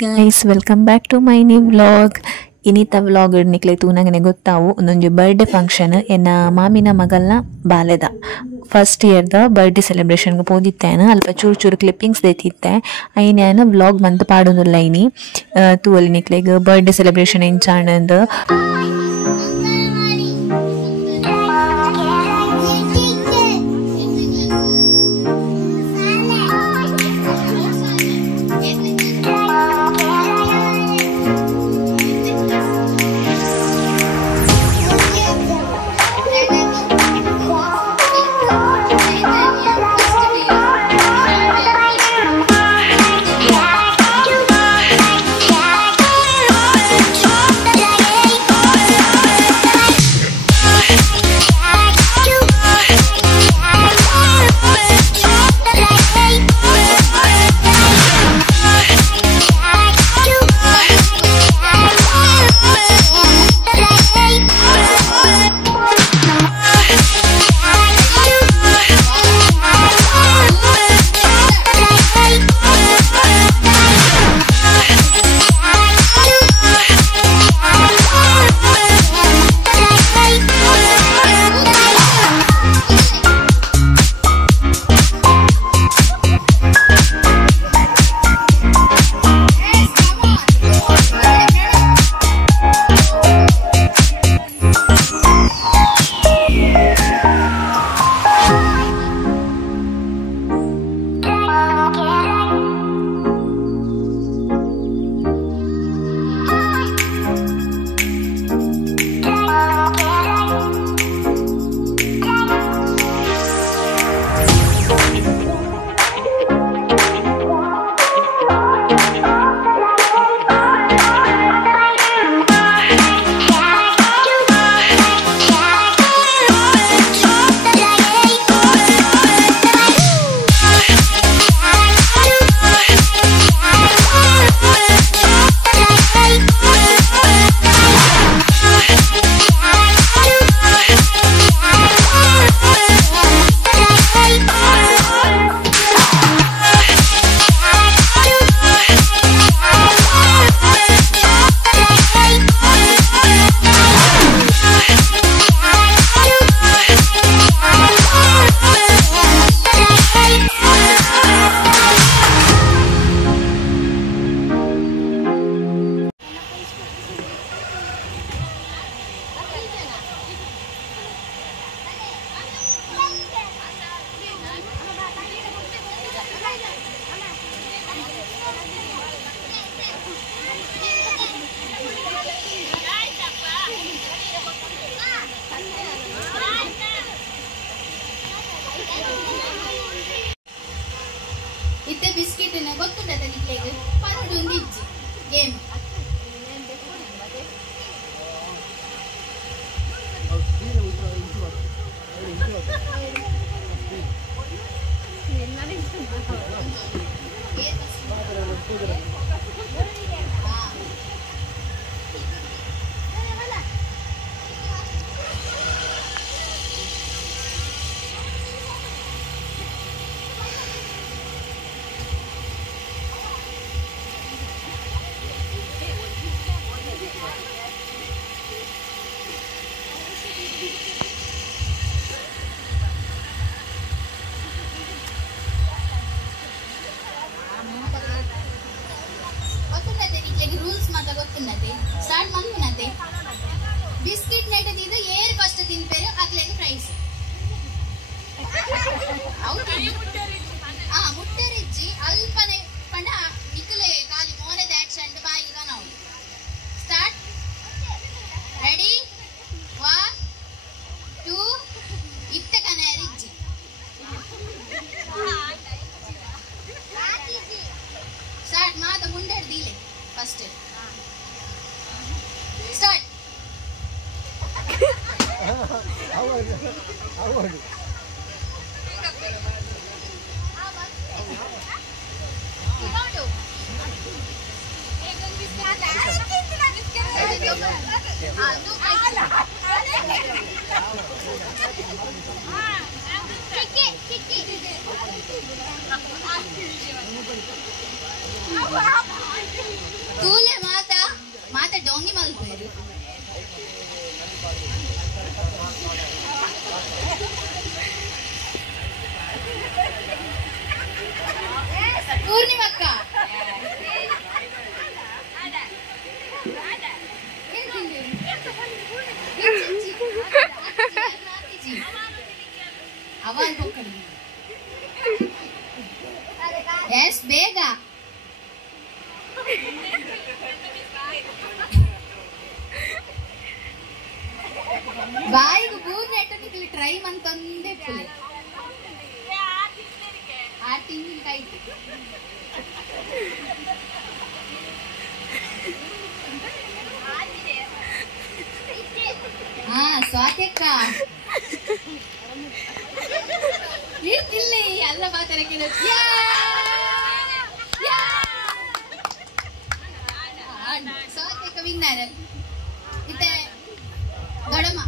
Guys welcome back to my new vlog. ಇನ್ನಿತ vlog ಇಡ್ನಿಕ್ಲೆ ತೂನಂಗೆ ಗೊತ್ತಾವು ಒಂದೊಂದು ಬರ್ಡೇ ಫಂಕ್ಷನ್ ಎನ್ನ ಮಾಮಿನ ಮಗಲ್ನ ಬಾಲೆದ ಫಸ್ಟ್ ಇಯರ್ದ ಬರ್ಡೇ ಸೆಲೆಬ್ರೇಷನ್ಗೆ ಪೋದಿತ್ತೇನೆ ಅಲ್ಪ ಚೂರು ಚೂರು ಕ್ಲಿಪ್ಪಿಂಗ್ಸ್ ದೇತಿತ್ತೆ ಐನೇನು ವ್ಲಾಗ್ ಮಂತ್ ಪಾಡೋದಿಲ್ಲ ಐನಿ ತೂವಲ್ಲಿ ನಿಕ್ಲೆಗ್ ಬರ್ಡೇ ಸೆಲೆಬ್ರೇಷನ್ ಎಂಚಾಂಡ್ ಇತ್ತೆ ಬಿಸ್ಕೆಟ್ ಗೊತ್ತುಂಟದ ನಿಕ್ಲೆಗ್ ಪನ್ನೊಡು ಒಂದು ಇಜ್ಜಿ ಗೇಮ್ ರೂಲ್ಸ್ ಮಾತ್ರ ಗೊತ್ತುಂಡತೆ ಸ್ಟಾರ್ಟ್ ಮಂಕುನತೆ ಬಿಸ್ಕಿಟ್ ನೆಟ್ ಇದು ಏರ್ ಫಸ್ಟ್ ತಿನ್ಪೇರು ಅಕ್ಲೆಗ್ ಪ್ರೈಸ್ ಮುಟ್ಟರಿಜ್ಜಿ ಅಲ್ಪನೆ ಪಂಡ ಇಕ್ಕಲೆ ಖಾಲಿ ಮೋನೆದ ಆಕ್ಷನ್ ಬಾಯಿಗ ನಾವು ಸ್ಟಾರ್ಟ್ ರೆಡಿ 1 2 ಇತ್ತ ಕನರಿಜ್ಜಿ ಸ್ಟಾರ್ಟ್ ಮಾತ ಮುಂಡರ್ದಿಲೆ ಫಸ್ಟ್ ಸ್ಟಾರ್ಟ್ ತೂಲೆ ಮಾತ ಡೊಂಗಿ ಮಲ್ಪೇರು ಪೂರ್ಣಿಮಕ್ಕ ಅವನ್ ಎಸ್ ಬೇಗ ಬಾಯಿಗೆ ಪೂರ್ಣ ಎಟ್ಟಕ್ಕೆ ಟ್ರೈ ಮಂತೊಂದೇ ಪುಲೆ ಆ ತಿಂಗಿನ ಕಾಯ್ತು ಹಾ ಸ್ವಾತ್ಯಕ್ಕ ಇಲ್ಲಿ ಎಲ್ಲ ಮಾತಾಡ ಸ್ವಾತ್ಯಕ್ಕ ವಿನ್ನರ್ ಮತ್ತೆ ದೊಡಮ್ಮ